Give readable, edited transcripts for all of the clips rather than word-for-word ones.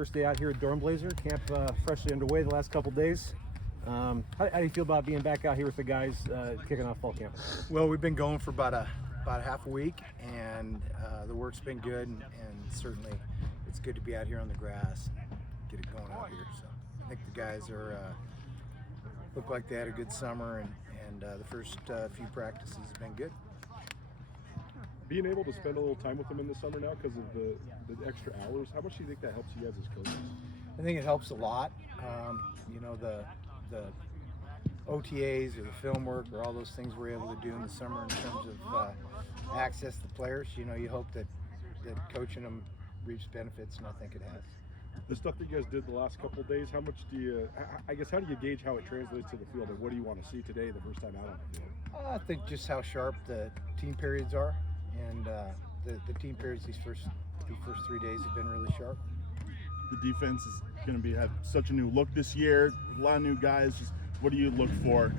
First day out here at Dorm Blazer camp, freshly underway the last couple days. How do you feel about being back out here with the guys kicking off fall camp? Well, we've been going for about half a week, and the work's been good, and certainly it's good to be out here on the grass and get it going out here. So I think the guys are look like they had a good summer, and the first few practices have been good. Being able to spend a little time with them in the summer now because of the extra hours, how much do you think that helps you guys as coaches? I think it helps a lot. The OTAs or the film work or all those things we're able to do in the summer in terms of access to players. You hope that coaching them reaps benefits, and I think it has. The stuff that you guys did the last couple of days, how much do you, I guess, how do you gauge how it translates to the field, and what do you want to see today the first time out on the field? I think just how sharp the team periods are, and the team periods these first 3 days have been really sharp. The defense is going to have such a new look this year, a lot of new guys. What do you look for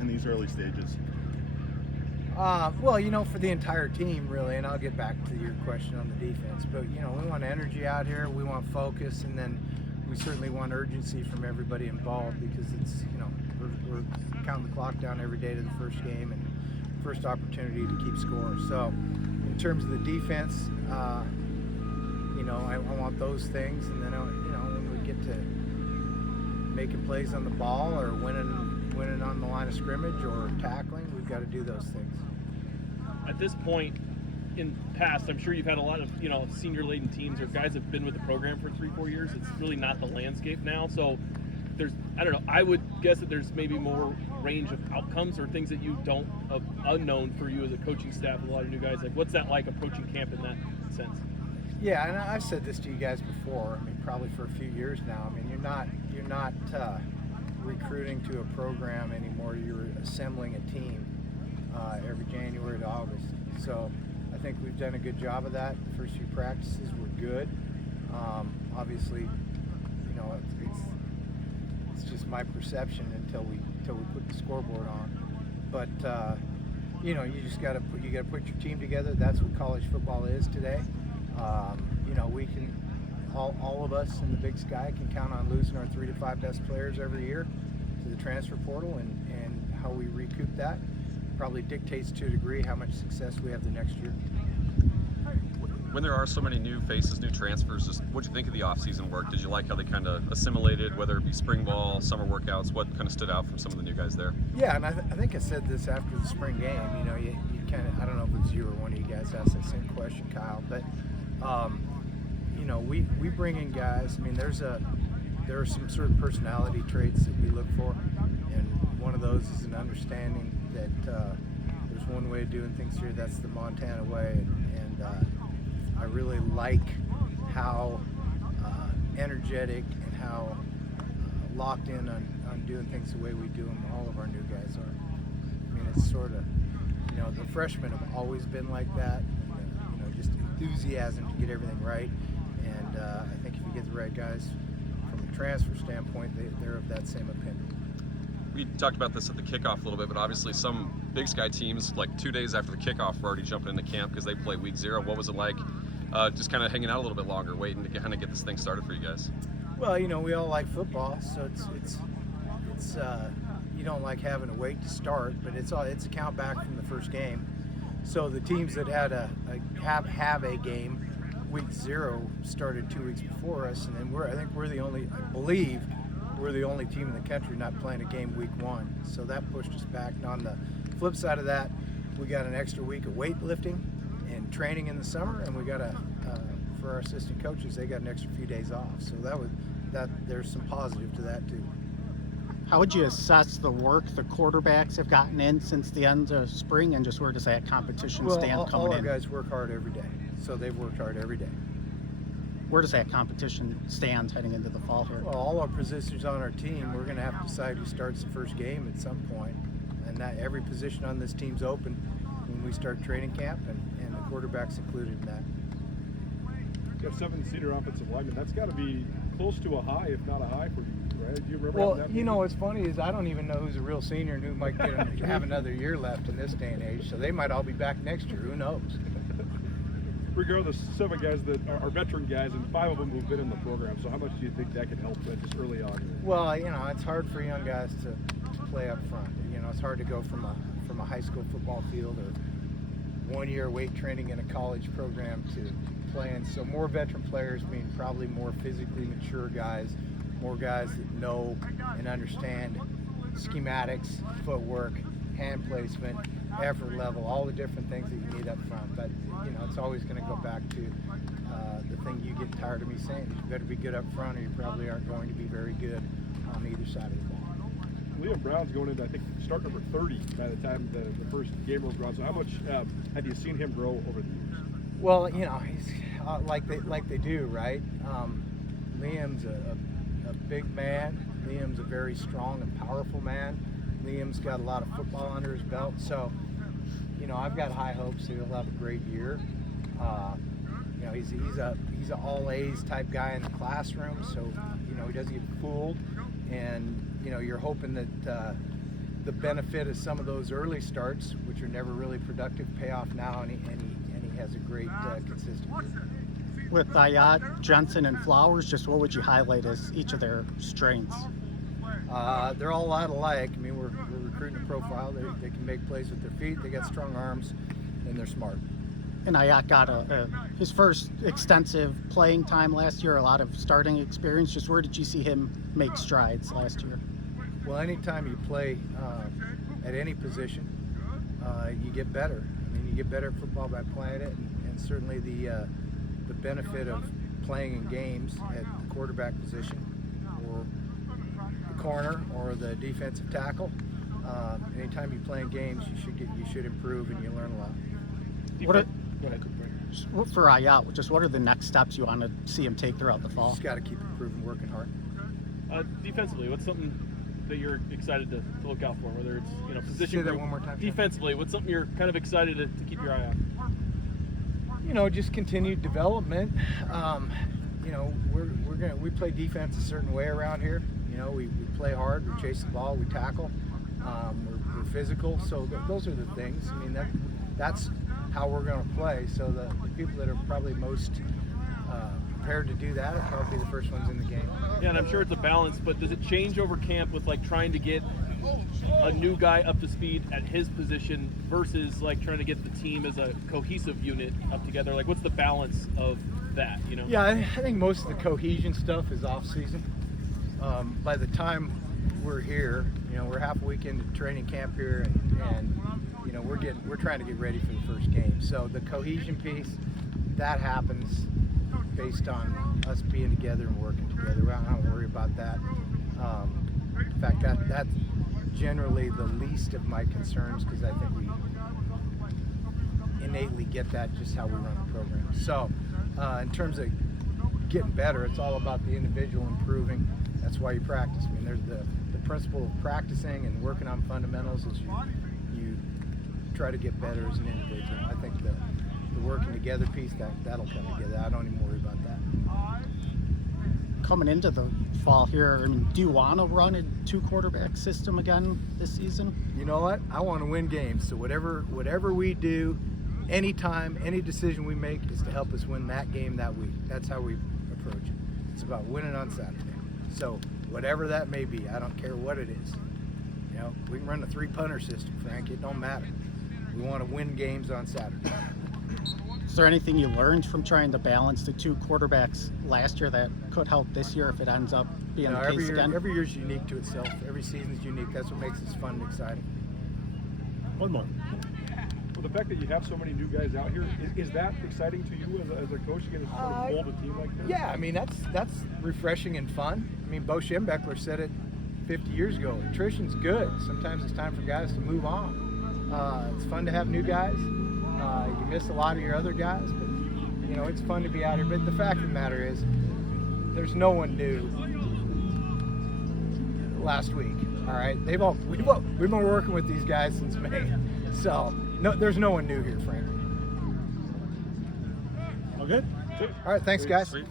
in these early stages? Well, for the entire team, really, and I'll get back to your question on the defense, but, we want energy out here, we want focus, and then we certainly want urgency from everybody involved, because it's, we're counting the clock down every day to the first game and first opportunity to keep score. So in terms of the defense, I want those things, and then, when we get to making plays on the ball or winning on the line of scrimmage or tackling, we've got to do those things. At this point in the past, I'm sure you've had a lot of, senior-laden teams or guys have been with the program for 3-4 years. It's really not the landscape now. So there's, I don't know, I would guess that there's maybe more range of outcomes or things that you don't, unknown for you as a coaching staff with a lot of new guys. Like, what's that like approaching camp in that sense? Yeah, and I've said this to you guys before. Probably for a few years now. You're not recruiting to a program anymore. You're assembling a team every January to August. So I think we've done a good job of that. The first few practices were good. Obviously, it's just my perception until we put the scoreboard on. But you just got to put your team together. That's what college football is today. We can, all of us in the Big Sky can count on losing our 3 to 5 best players every year to the transfer portal, and how we recoup that probably dictates to a degree how much success we have the next year. When there are so many new faces, new transfers, just what'd you think of the off-season work? Did you like how they kind of assimilated, whether it be spring ball, summer workouts? What kind of stood out from some of the new guys there? Yeah, and I think I said this after the spring game. You kind of, I don't know if it was you or one of you guys asked that same question, Kyle, but we bring in guys. There are some certain personality traits that we look for, and one of those is an understanding that there's one way of doing things here. That's the Montana way, and I really like how energetic and how locked in on doing things the way we do them. All of our new guys are. It's sort of, the freshmen have always been like that. Just enthusiasm to get everything right. And I think if you get the right guys from a transfer standpoint, they're of that same opinion. We talked about this at the kickoff a little bit, but obviously some Big Sky teams, like 2 days after the kickoff, were already jumping into camp because they play week 0. What was it like just kind of hanging out a little bit longer, waiting to kind of get this thing started for you guys? Well, we all like football, so it's you don't like having to wait to start, but it's a count back from the first game. So the teams that had have a game week 0 started 2 weeks before us, and then I believe we're the only team in the country not playing a game week 1. So that pushed us back. And on the flip side of that, we got an extra week of weightlifting and training in the summer, and we got for our assistant coaches, they got an extra few days off. So there's some positive to that too. How would you assess the work the quarterbacks have gotten in since the end of spring, and just where does that competition stand coming in? All our guys work hard every day, so they've worked hard every day. Where does that competition stand heading into the fall here? Well, all our positions on our team, we're going to have to decide who starts the first game at some point, and not every position on this team's open when we start training camp, and the quarterback's included in that. You have 7 senior offensive linemen. That's got to be close to a high, if not a high for you, right? Do you remember? Well, what's funny is I don't even know who's a real senior and who might have another year left in this day and age. So they might all be back next year. Who knows? regardless, 7 guys that are veteran guys, and 5 of them who've been in the program. So how much do you think that could help just early on? Well, it's hard for young guys to play up front. It's hard to go from a high school football field or 1 year weight training in a college program to playing. So more veteran players mean probably more physically mature guys, more guys that know and understand schematics, footwork, hand placement, effort level, all the different things that you need up front. But it's always going to go back to the thing you get tired of me saying: you better be good up front, or you probably aren't going to be very good on either side of the ball. Liam Brown's going into, I think, start number 30 by the time the first game rolls around. So how much have you seen him grow over the years? Well, he's like they do, right? Liam's a big man. Liam's a very strong and powerful man. Liam's got a lot of football under his belt, so I've got high hopes that he'll have a great year. He's an all A's type guy in the classroom, so he doesn't get fooled, and you're hoping that the benefit of some of those early starts, which are never really productive, pay off now, and he has a great consistent year. With Ayat, Jensen, and Flowers, just what would you highlight as each of their strengths? They're all a lot alike. I mean, we're recruiting a profile. They can make plays with their feet. They got strong arms, and they're smart. And Ayat got his first extensive playing time last year, a lot of starting experience. Just where did you see him make strides last year? Well, anytime you play at any position, you get better. I mean, you get better at football by playing it, and certainly the benefit of playing in games at the quarterback position or the corner or the defensive tackle. Anytime you play in games, you should improve, and you learn a lot. For Ayat, just what are the next steps you want to see him take throughout the fall? Just got to keep improving, working hard. Defensively, what's something that you're excited to look out for? Whether it's position. Say that one more time. Defensively, what's something you're kind of excited to keep your eye on? Just continued development. We play defense a certain way around here. We play hard, we chase the ball, we tackle, we're physical. So those are the things. I mean, that's how we're going to play. So the people that are probably most prepared to do that are probably the first ones in the game. Yeah, and I'm sure it's a balance, but does it change over camp with trying to get a new guy up to speed at his position versus trying to get the team as a cohesive unit up together? What's the balance of that? Yeah, I think most of the cohesion stuff is off season. By the time we're here, we're half a week into training camp here, and we're trying to get ready for the first game. So the cohesion piece, that happens based on us being together and working together. I don't worry about that. In fact, that's generally the least of my concerns, because I think we innately get that, just how we run the program. So in terms of getting better, it's all about the individual improving. That's why you practice. I mean, there's the principle of practicing and working on fundamentals is you try to get better as an individual. I think the working together piece, that'll come together. I don't even worry about that. Coming into the fall here, do you want to run a 2-quarterback system again this season? You know what? I want to win games. So whatever we do, anytime, any decision we make is to help us win that game that week. That's how we approach it. It's about winning on Saturday. So whatever that may be, I don't care what it is. We can run a 3-punter system, Frank. It don't matter. We want to win games on Saturday. Is there anything you learned from trying to balance the 2 quarterbacks last year that could help this year if it ends up being the case again? Every year's unique to itself. Every season's unique. That's what makes this fun and exciting. One more. Well, the fact that you have so many new guys out here, is that exciting to you as a coach? You get to sort of mold a team like this? Yeah, I mean, that's refreshing and fun. I mean, Bo Schembechler said it 50 years ago. Attrition's good. Sometimes it's time for guys to move on. It's fun to have new guys. You miss a lot of your other guys, but it's fun to be out here. But the fact of the matter is, there's no one new last week. All right, we've been working with these guys since May, so there's no one new here, Frank. All good. All right, thanks, guys. Sweet.